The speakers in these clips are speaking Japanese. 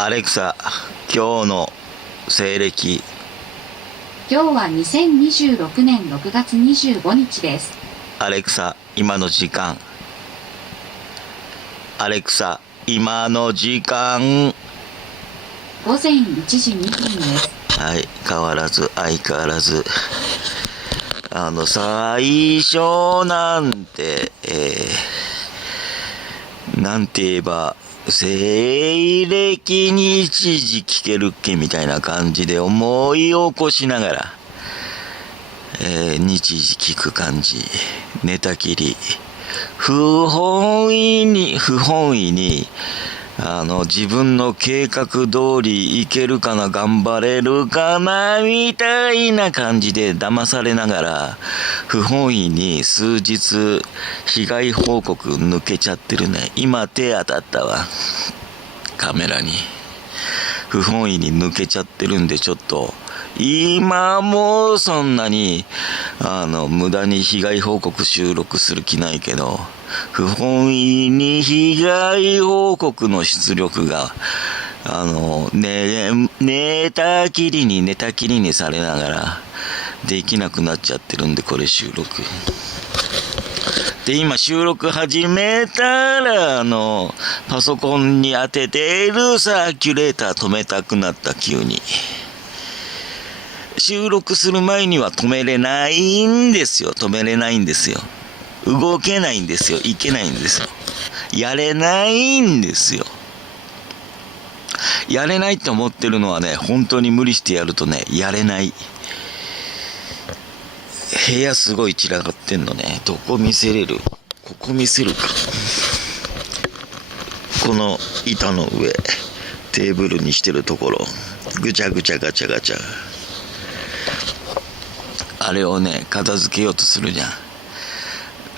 アレクサ、今日の西暦。今日は2026年6月25日です。アレクサ、今の時間。アレクサ、今の時間。午前1時2分です。はい、相変わらず。最初なんて、なんて言えば、西暦に一時聞けるっけみたいな感じで思い起こしながら、日時聞く感じ。寝たきり。不本意に、自分の計画通りいけるかな、頑張れるかな、みたいな感じで騙されながら、不本意に数日被害報告抜けちゃってるね。今手当たったわ。カメラに。不本意に抜けちゃってるんで、ちょっと、今もうそんなに、無駄に被害報告収録する気ないけど、不本意に被害報告の出力が、寝たきりにされながら、できなくなっちゃってるんで、これ収録。で、今収録始めたら、パソコンに当てているサーキュレーター止めたくなった、急に。収録する前には止めれないんですよ。動けないんですよ。いけないんですよ。やれないんですよ。やれないって思ってるのはね、本当に無理してやるとね、やれない。部屋すごい散らかってんのね。どこ見せれる？ここ見せるか。この板の上、テーブルにしてるところ、ぐちゃぐちゃガチャガチャ。あれをね、片付けようとするじゃん。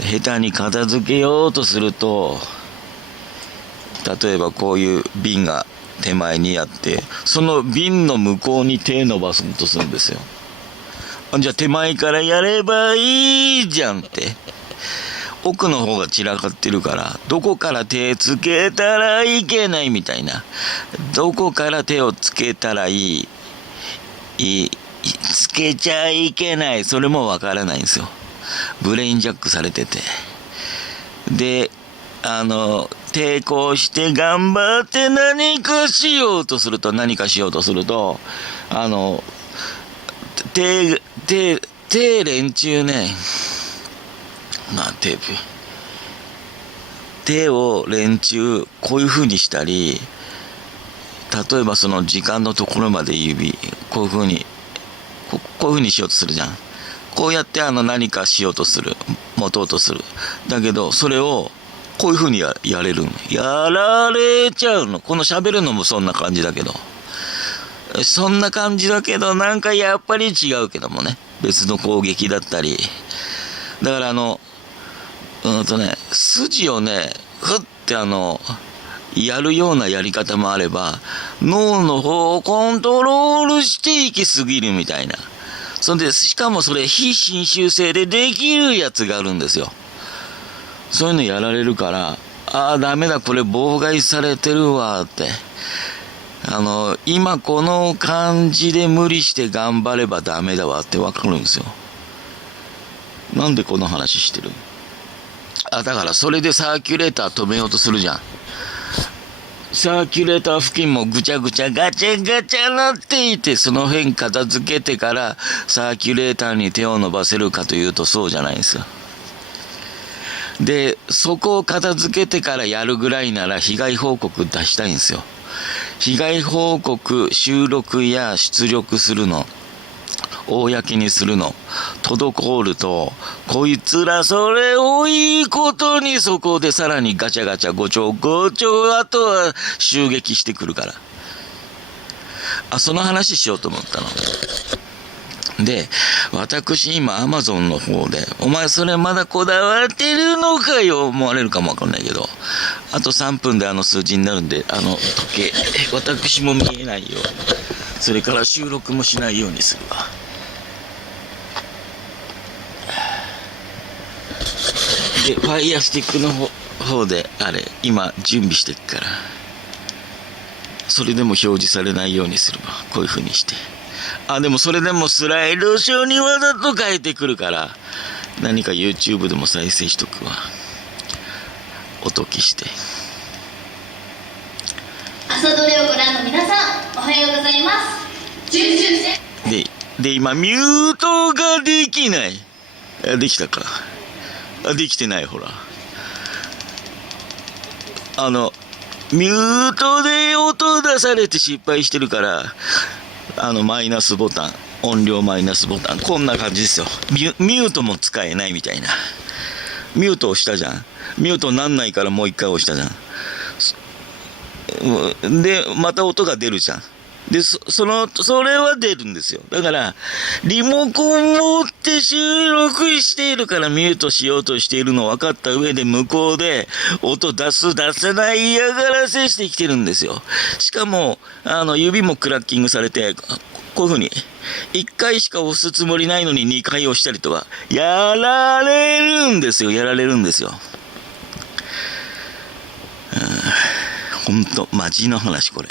下手に片付けようとすると、例えばこういう瓶が手前にあって、その瓶の向こうに手伸ばそうとするんですよ。じゃあ手前からやればいいじゃんって。奥の方が散らかってるから、どこから手つけたらいけないみたいな。どこから手をつけたらいい、つけちゃいけない。それもわからないんですよ。ブレインジャックされてて。で、抵抗して頑張って何かしようとすると、連中ね、手を連中、こういう風にしたり、例えばその時間のところまで指、こういう風にしようとするじゃん。こうやって何かしようとする。持とうとする。だけど、それを、こういう風にやれるの。やられちゃうの。この喋るのもそんな感じだけど。なんかやっぱり違うけどもね。別の攻撃だったり。だから筋をね、ふってやるようなやり方もあれば、脳の方をコントロールしていきすぎるみたいな。しかもそれ非侵襲性でできるやつがあるんですよ。そういうのやられるから、ダメだ、これ妨害されてるわって。今この感じで無理して頑張ればダメだわってわかるんですよ。なんでこの話してる？だからそれでサーキュレーター止めようとするじゃん。サーキュレーター付近もぐちゃぐちゃガチャガチャなっていて、その辺片付けてからサーキュレーターに手を伸ばせるかというとそうじゃないんですよ。で、そこを片付けてからやるぐらいなら被害報告出したいんですよ。被害報告、収録や出力するの、公にするの、滞ると、こいつらそれをいいことにそこでさらにガチャガチャごちょごちょ、あとは襲撃してくるから。その話しようと思ったの。で、私今 Amazon の方で、お前それまだこだわってるのかよ、思われるかもわかんないけど、あと3分で数字になるんで、時計、私も見えないように、それから収録もしないようにするわ。で、ファイヤースティックの方で、今準備してっから。それでも表示されないようにするわ。こういう風にして。でもそれでもスライドショーにわざと変えてくるから、何か YouTube でも再生しとくわ。音消して。朝ドラをご覧の皆さん、おはようございます。で、今、ミュートができない。できたか。できてない、ほら。ミュートで音出されて失敗してるから、マイナスボタン、音量マイナスボタン、こんな感じですよ。ミュートも使えないみたいな。ミュートをしたじゃん。ミュートなんないからもう一回押したじゃん。で、また音が出るじゃん。で、それは出るんですよ。だから、リモコン持って収録しているからミュートしようとしているの分かった上で向こうで音出せない嫌がらせしてきてるんですよ。しかも、指もクラッキングされて、こういう風に、1回しか押すつもりないのに2回押したりとか、やられるんですよ。ほんと、マジの話これ。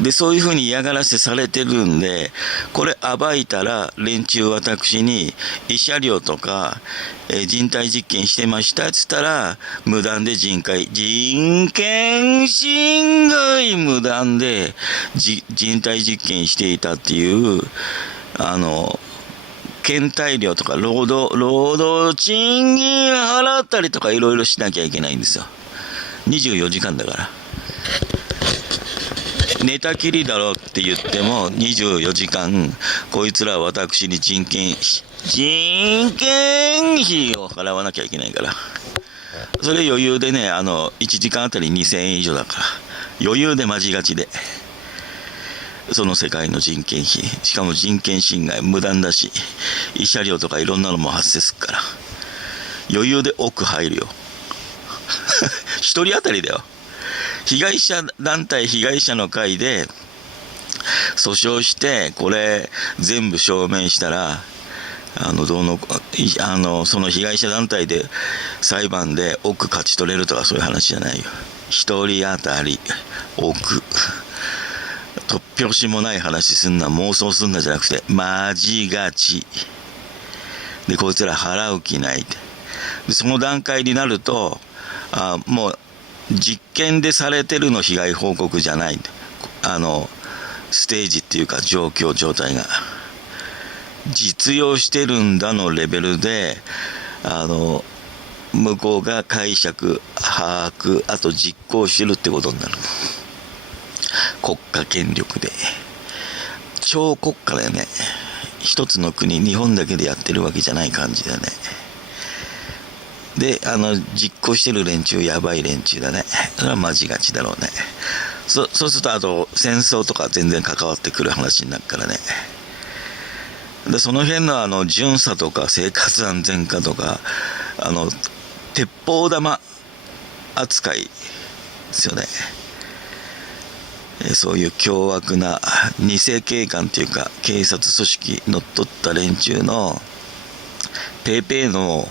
で、そういうふうに嫌がらせされてるんで、これ暴いたら連中私に慰謝料とか、人体実験してましたっつったら、無断で人権侵害無断で人体実験していたっていう、検体料とか労働賃金払ったりとかいろいろしなきゃいけないんですよ。24時間だから。寝たきりだろうって言っても24時間こいつらは私に人件費を払わなきゃいけないから、それ余裕でね、1時間あたり2000円以上だから余裕でマジ勝ちで、その世界の人件費、しかも人権侵害無断だし慰謝料とかいろんなのも発生するから余裕で奥入るよ一人当たりだよ。被害者団体被害者の会で訴訟してこれ全部証明したらその被害者団体で裁判で億勝ち取れるとかそういう話じゃないよ。一人当たり億、突拍子もない話すんな、妄想すんなじゃなくてマジ勝ちで、こいつら払う気ないって。でその段階になるともう実験でされてるの被害報告じゃない、ステージっていうか状態が実用してるんだのレベルで向こうが解釈把握あと実行してるってことになる。国家権力で超国家だよね。一つの国日本だけでやってるわけじゃない感じだね。で実行してる連中やばい連中だね。それはマジ勝ちだろうね。そうするとあと戦争とか全然関わってくる話になるからね。でその辺の巡査とか生活安全課とか鉄砲玉扱いですよね。そういう凶悪な偽警官というか警察組織乗っ取った連中のペーペーの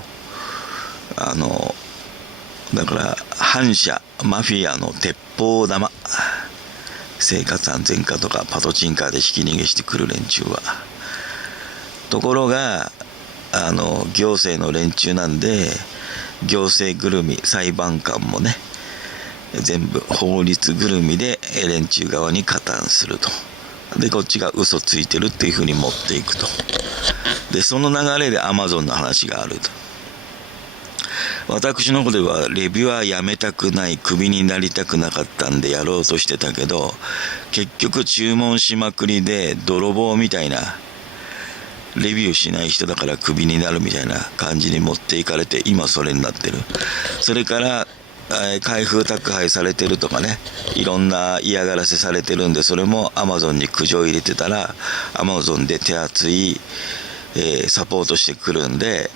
だから反社マフィアの鉄砲玉、生活安全課とかパトチンカーでひき逃げしてくる連中は、ところが行政の連中なんで行政ぐるみ、裁判官もね全部法律ぐるみで連中側に加担すると。でこっちが嘘ついてるっていう風に持っていくと。でその流れでアマゾンの話があると。私の方ではレビュアーやめたくない、クビになりたくなかったんでやろうとしてたけど、結局注文しまくりで泥棒みたいな、レビューしない人だからクビになるみたいな感じに持っていかれて、今それになってる。それから開封宅配されてるとかね、いろんな嫌がらせされてるんで、それも Amazon に苦情入れてたら Amazon で手厚い、サポートしてくるんで、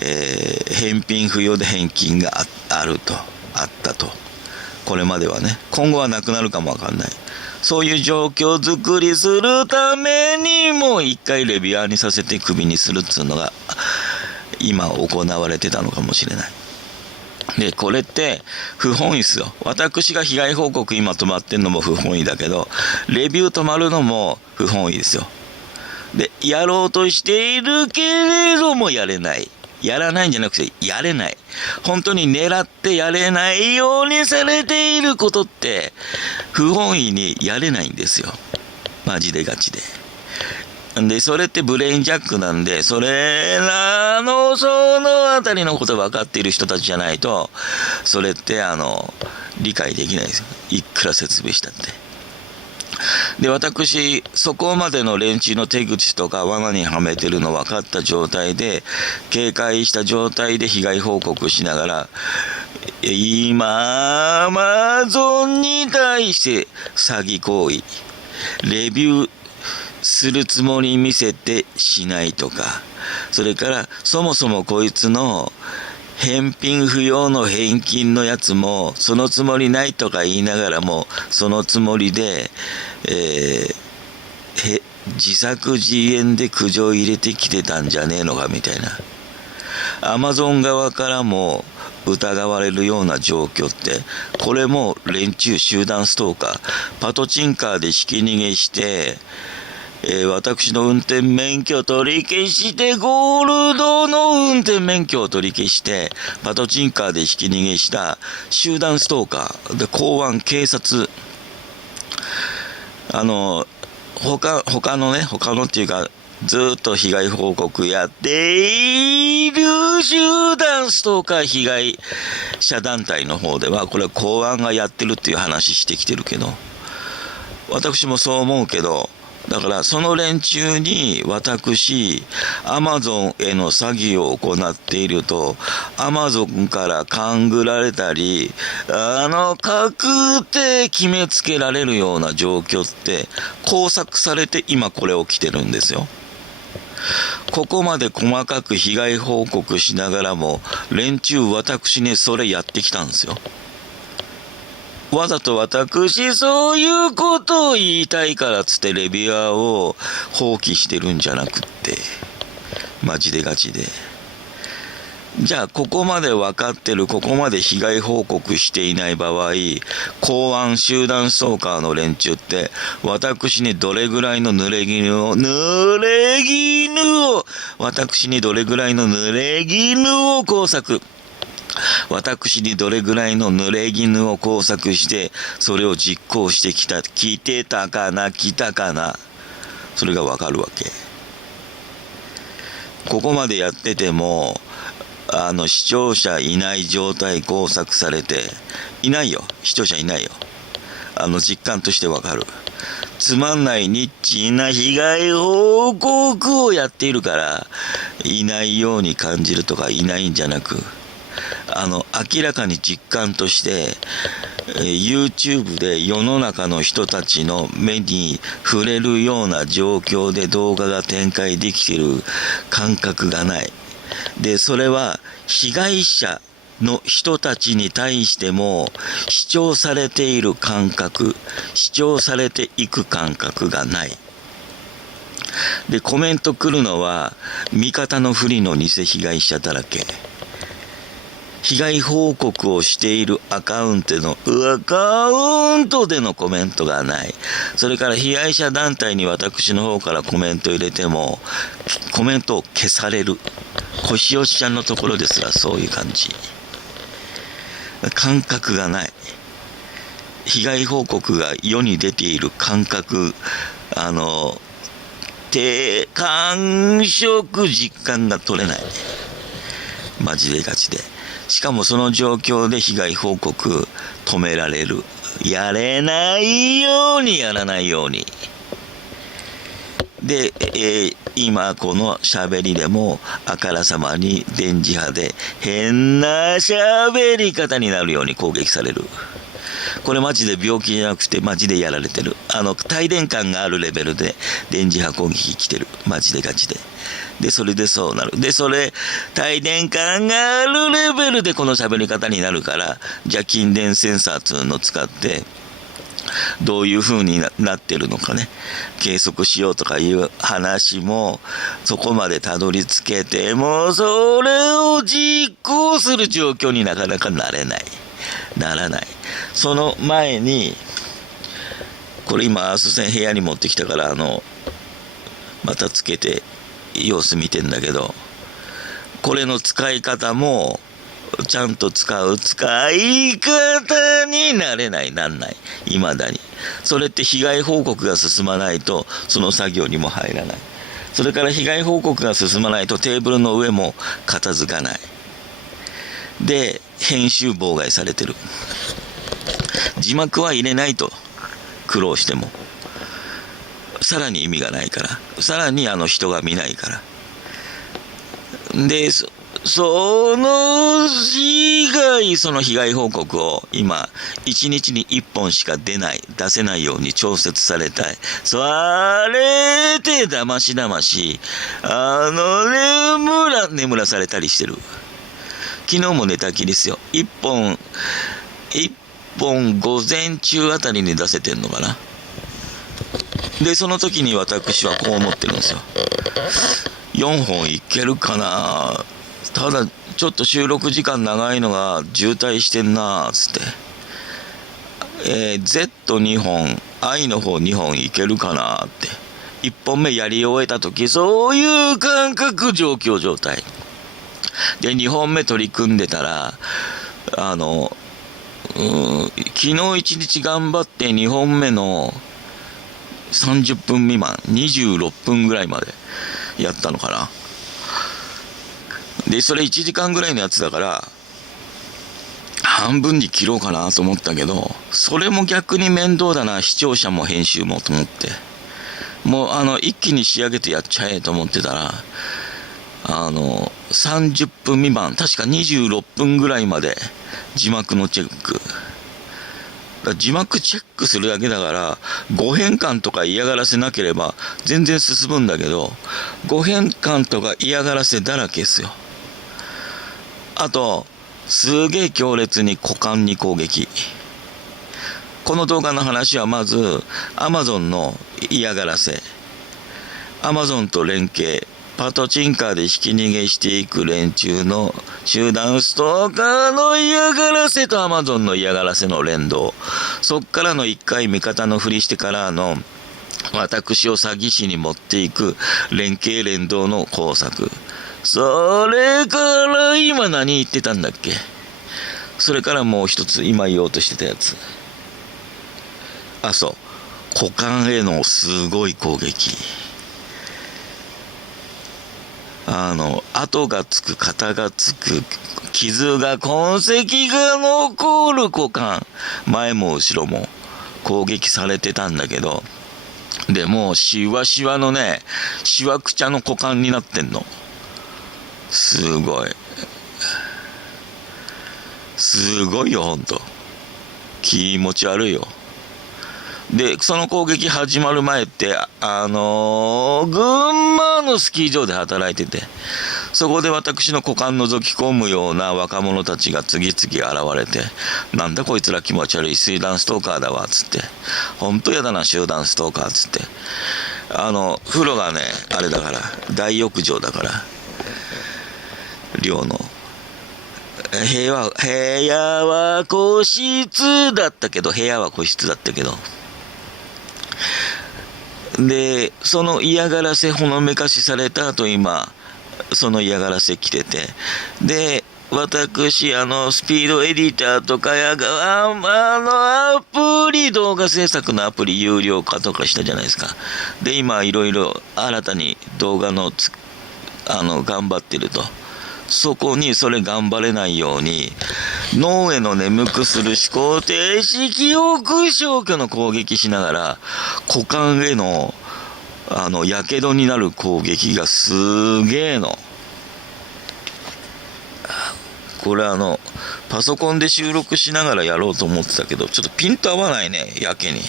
返品不要で返金があったと。これまではね、今後はなくなるかもわかんない。そういう状況作りするためにも一回レビュアーにさせてクビにするっつうのが今行われてたのかもしれない。で、これって不本意ですよ。私が被害報告今止まってんのも不本意だけど、レビュー止まるのも不本意ですよ。で、やろうとしているけれどもやれない。やらないんじゃなくて、やれない。本当に狙ってやれないようにされていることって、不本意にやれないんですよ。マジでガチで。で、それってブレインジャックなんで、それらの、そのあたりのこと分かっている人たちじゃないと、それって理解できないですよ。いくら説明したって。で、私、そこまでの連中の手口とか罠にはめてるの分かった状態で、警戒した状態で被害報告しながら、今、アマゾンに対して詐欺行為、レビューするつもり見せてしないとか、それからそもそもこいつの返品不要の返金のやつもそのつもりないとか言いながらもそのつもりで、自作自演で苦情入れてきてたんじゃねえのかみたいな、アマゾン側からも疑われるような状況って、これも連中集団ストーカー、パトチンカーでひき逃げして、私の運転免許を取り消して、ゴールドの運転免許を取り消して、パトチンカーでひき逃げした集団ストーカーで、公安、警察、他のっていうか、ずっと被害報告やっている集団ストーカー被害者団体の方では、これは公安がやってるっていう話してきてるけど、私もそう思うけど、だからその連中に私、アマゾンへの詐欺を行っていると、アマゾンから勘ぐられたり、確定決めつけられるような状況って工作されて今これ起きてるんですよ。ここまで細かく被害報告しながらも、連中私にそれやってきたんですよ。わざと私、そういうことを言いたいからつってレビュアーを放棄してるんじゃなくって、マジでガチで。じゃあ、ここまで分かってる、ここまで被害報告していない場合、公安集団ストーカーの連中って、私にどれぐらいの私にどれぐらいの濡れ衣を工作、私にどれぐらいの濡れ衣を工作して、それを実行してきた、来たかな、それがわかるわけ。ここまでやってても、視聴者いない状態工作されて、いないよ。視聴者いないよ。実感としてわかる。つまんないニッチな被害報告をやっているから、いないように感じるとか、いないんじゃなく、明らかに実感として、YouTube で世の中の人たちの目に触れるような状況で動画が展開できている感覚がない。で、それは被害者の人たちに対しても主張されている感覚、主張されていく感覚がない。で、コメント来るのは味方の不利の偽被害者だらけ。被害報告をしているアカウントでのコメントがない。それから被害者団体に私の方からコメント入れても、コメントを消される。星吉ちゃんのところですらそういう感じ。感覚がない。被害報告が世に出ている感覚、感触実感が取れない。マジでガチで。しかもその状況で被害報告止められる。やれないようにやらないように。で、今この喋りでもあからさまに電磁波で変な喋り方になるように攻撃される。これマジで病気じゃなくてマジでやられてる。帯電感があるレベルで電磁波攻撃来てる。マジでガチで。で、それでそうなる。で、帯電感があるレベルでこの喋り方になるから、じゃあ筋電センサーっていうのを使って、どういう風になってるのかね、計測しようとかいう話もそこまでたどり着けても、それを実行する状況になかなかならない。その前に、これ今アース線部屋に持ってきたから、またつけて様子見てんだけど、これの使い方もちゃんと使い方になんない未だに。それって被害報告が進まないとその作業にも入らない。それから被害報告が進まないとテーブルの上も片付かない。で、編集妨害されてる。字幕は入れないと、苦労してもさらに意味がないから、さらに人が見ないから。で、その被害報告を今1日に1本しか出せないように調節されたい。それでだまし眠らされたりしてる。昨日も寝たきりですよ。1本午前中あたりに出せてんのかな。で、その時に私はこう思ってるんですよ。4本いけるかな。ただちょっと収録時間長いのが渋滞してんなつって、Z2 本 I の方2本いけるかなって、1本目やり終えた時、そういう感覚、状態で2本目取り組んでたら、昨日1日頑張って2本目の30分未満26分ぐらいまでやったのかな。で、それ1時間ぐらいのやつだから半分に切ろうかなと思ったけど、それも逆に面倒だな、視聴者も編集もと思って、もう一気に仕上げてやっちゃえと思ってたら、30分未満、確か26分ぐらいまで字幕のチェック。字幕チェックするだけだから、誤変換とか嫌がらせなければ全然進むんだけど、誤変換とか嫌がらせだらけですよ。あとすげえ強烈に股間に攻撃。この動画の話はまず Amazon の嫌がらせ、 Amazon と連携、パトチンカーでひき逃げしていく連中の集団ストーカーの嫌がらせと Amazon の嫌がらせの連動、そっからの一回味方のふりしてからの私を詐欺師に持っていく連携連動の工作、それから今何言ってたんだっけ。それからもう一つ今言おうとしてたやつ、そう、股間へのすごい攻撃。跡がつく、型がつく、傷が、痕跡が残る股間、前も後ろも攻撃されてたんだけど、でもうシワシワのね、シワくちゃの股間になってんの。すごいよ、ほんと気持ち悪いよ。で、その攻撃始まる前って群馬のスキー場で働いてて、そこで私の股間覗き込むような若者たちが次々現れて、なんだこいつら気持ち悪い集団ストーカーだわつって、ほんとやだな集団ストーカーつって、風呂がねあれだから大浴場だから、寮の部屋は個室だったけど、で、その嫌がらせほのめかしされた後、今その嫌がらせ来てて、で私スピードエディターとかアプリ、動画制作のアプリ有料化とかしたじゃないですか。で今いろいろ新たに動画の頑張ってると、そこにそれ頑張れないように脳への眠くする思考停止記憶消去の攻撃しながら、股間へのやけどになる攻撃がすげえの。これパソコンで収録しながらやろうと思ってたけど、ちょっとピント合わないね、やけに。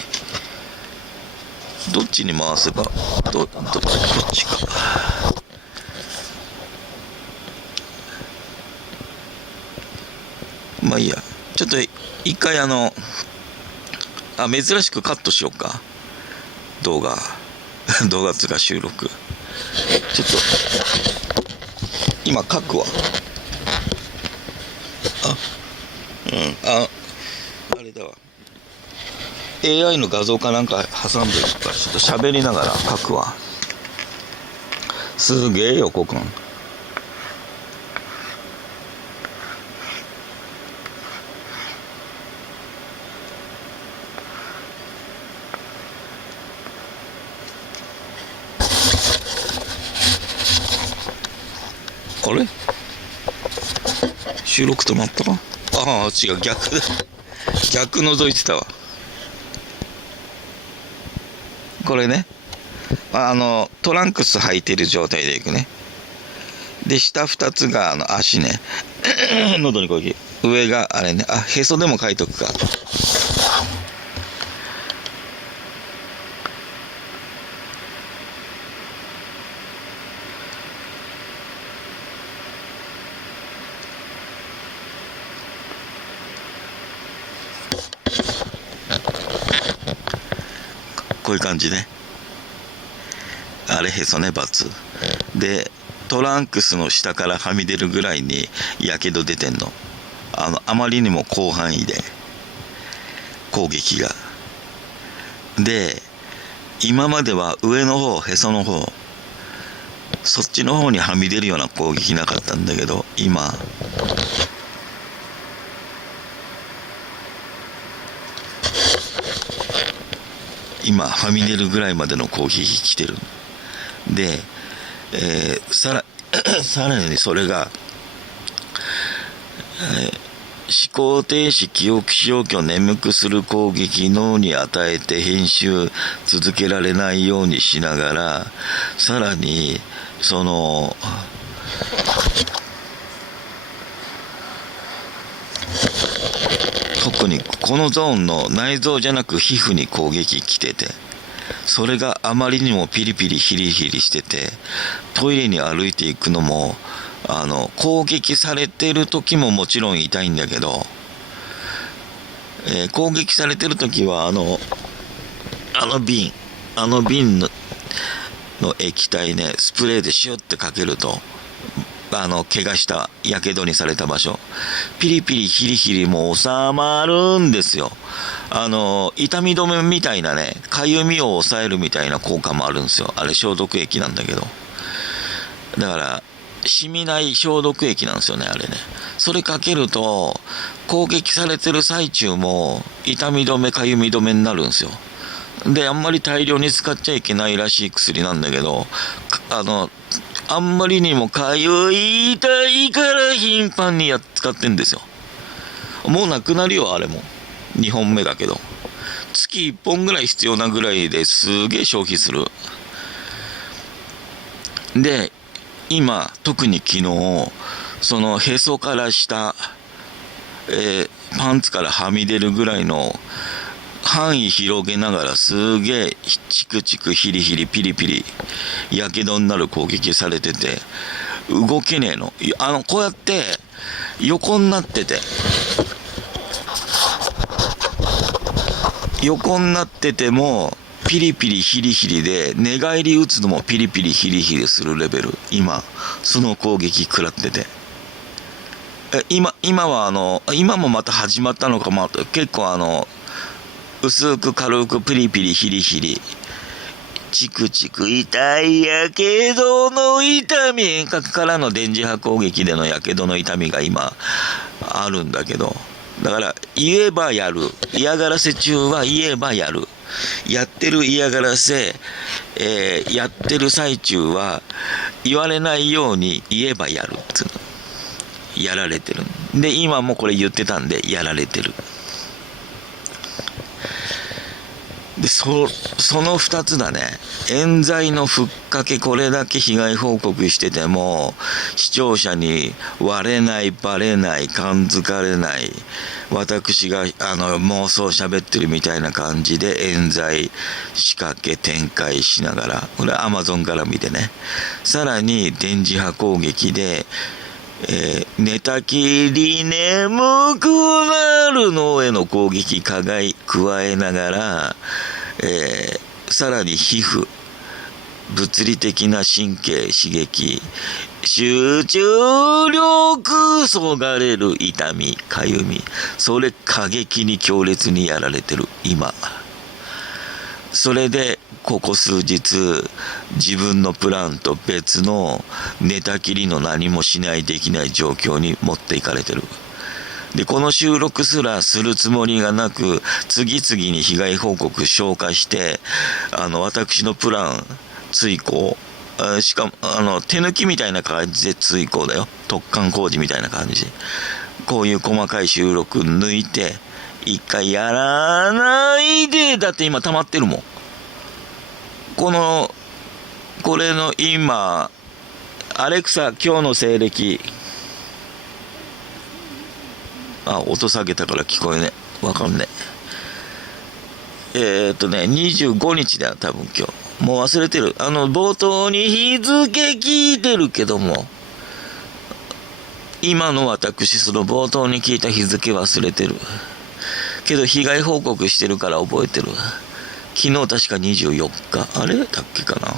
どっちに回せばこっちか。まあいいや、ちょっと一回珍しくカットしようか、動画動画つうか収録ちょっと今書くわ。あれだわ、 AI の画像かなんか挟んでるからちょっと喋りながら書くわ。すげえよこくん。あれ収録止まったか。ああ違う、逆だ、逆覗いてたわ。これね、トランクス履いてる状態でいくね。で下2つが足ね喉に攻撃、上があれね、へそでも書いとくか。こういう感じね。あれへそね、×でトランクスの下からはみ出るぐらいにやけど出てんの。あまりにも広範囲で攻撃が。で今までは上の方、へその方、そっちの方にはみ出るような攻撃なかったんだけど、今はみ出るぐらいまでの攻撃来てる。で、さらにそれが、思考停止、記憶消去、眠くする攻撃、脳に与えて編集続けられないようにしながら、さらにその特にこのゾーンの内臓じゃなく皮膚に攻撃来てて、それがあまりにもピリピリヒリヒリしてて、トイレに歩いていくのも攻撃されてる時ももちろん痛いんだけど、攻撃されてる時はあの瓶の液体ね、スプレーでシュッてかけると怪我したやけどにされた場所ピリピリヒリヒリも収まるんですよ。痛み止めみたいなね、かゆみを抑えるみたいな効果もあるんですよ。あれ消毒液なんだけど、だから染みない消毒液なんですよね、あれね。それかけると攻撃されてる最中も痛み止めかゆみ止めになるんですよ。であんまり大量に使っちゃいけないらしい薬なんだけど、あんまりにもかゆい痛いから頻繁に使ってんですよ。もうなくなるよ、あれも2本目だけど、月1本ぐらい必要なぐらいですげえ消費する。で今特に昨日そのへそから下、パンツからはみ出るぐらいの範囲広げながらすげえチクチクヒリヒリピリピリやけどになる攻撃されてて、動けねえの。こうやって横になっててもピリピリヒリヒリで、寝返り打つのもピリピリヒリヒリするレベル。今その攻撃食らってて、今は今もまた始まったのかも。結構薄く軽くピリピリヒリヒリチクチク痛いやけどの痛み、遠隔からの電磁波攻撃でのやけどの痛みが今あるんだけど、だから言えばやる、嫌がらせ中は言えばやる、やってる嫌がらせ、やってる最中は言われないように言えばやるっていうの、やられてる。で今もこれ言ってたんでやられてる。でその2つだね。冤罪のふっかけ、これだけ被害報告してても視聴者に割れない、バレない、感づかれない、私が妄想喋ってるみたいな感じで冤罪仕掛け展開しながら、これは Amazon から見てね、さらに電磁波攻撃で寝たきり眠くなる脳への攻撃加えながら、さらに皮膚、物理的な神経刺激、集中力そがれる痛み、かゆみ、それ過激に強烈にやられてる今。それでここ数日自分のプランと別の寝たきりの何もしないできない状況に持っていかれてる。でこの収録すらするつもりがなく、次々に被害報告消化して、私のプラン追考、しかも手抜きみたいな感じで追考だよ。突貫工事みたいな感じ。こういう細かい収録抜いて一回やらないで、だって今溜まってるもん。これの今、アレクサ今日の西暦、音下げたから聞こえねえ、わかんねえ。25日だよ多分今日。もう忘れてる。冒頭に日付聞いてるけども、今の私その冒頭に聞いた日付忘れてるけど、被害報告してるから覚えてる。昨日確か24日あれだっけかな。だか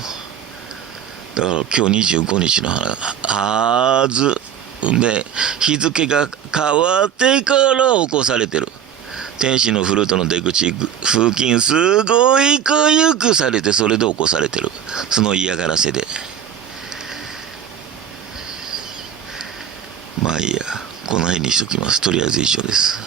ら今日25日のはずで、日付が変わってから起こされてる。天使のフルートの出口付近すごいかゆくされて、それで起こされてる。その嫌がらせで。まあいいや、この辺にしときます。とりあえず以上です。